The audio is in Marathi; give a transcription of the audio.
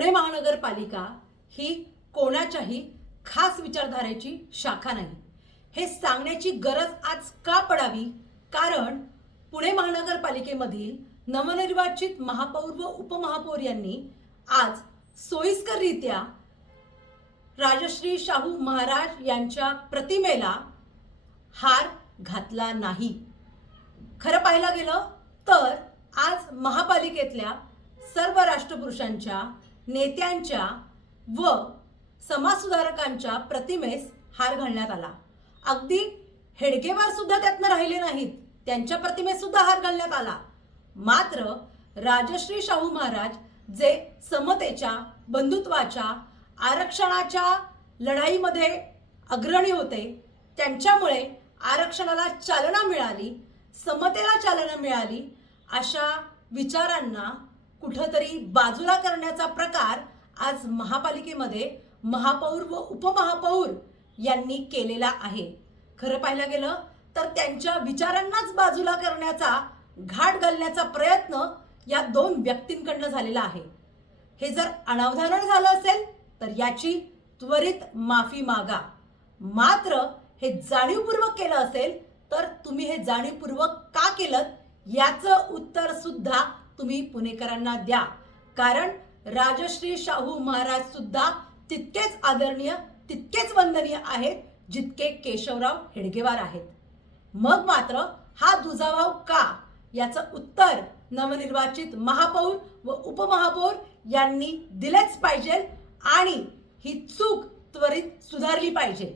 पुणे महानगरपालिका ही कोणाच्याही खास विचारधारेची शाखा नाही, हे सांगण्याची गरज आज का पडावी? कारण पुणे महानगरपालिकेमधील नवनिर्वाचित महापौर व उपमहापौर यांनी आज सोयीस्कररित्या राजश्री शाहू महाराज यांच्या प्रतिमेला हार घातला नाही। खरं पाहायला गेलं तर आज महापालिकेतल्या सर्व राष्ट्रपुरुषांच्या, नेत्यांच्या व समाजसुधारकांच्या प्रतिमेस हार घालण्यात आला। अगदी हेडगेवार सुद्धा त्यातनं राहिले नाहीत, त्यांच्या प्रतिमेस सुद्धा हार घालण्यात आला। मात्र राजश्री शाहू महाराज जे समतेच्या, बंधुत्वाच्या, आरक्षणाच्या लढाईमध्ये अग्रणी होते, त्यांच्यामुळे आरक्षणाला चालना मिळाली, समतेला चालना मिळाली, अशा विचारांना कुठेतरी बाजूला करण्याचा प्रकार आज महापालिकेमध्ये महापौर व उपमहापौर यांनी केलेला आहे। खरं पाहायला गेलं तर त्यांच्या विचारांनाच बाजूला करण्याचा, घाट घालण्याचा प्रयत्न या दोन व्यक्तींकडनं झालेला आहे। हे जर अनावधानाने झालं असेल तर याची त्वरित माफी मागा। मात्र हे जाणीवपूर्वक केलं असेल तर तुम्ही हे जाणीवपूर्वक का केलं याचं उत्तर सुद्धा तुम्ही पुणेकरांना द्या। कारण राजश्री शाहू महाराज सुद्धा तितकेच आदरणीय, तितकेच वंदनीय आहेत जितके केशवराव हेडगेवार आहेत। मग मात्र हा दुजाभाव का, याचं उत्तर नवनिर्वाचित महापौर व उपमहापौर यांनी दिलेच पाहिजे आणि ही चूक त्वरित सुधारली पाहिजे।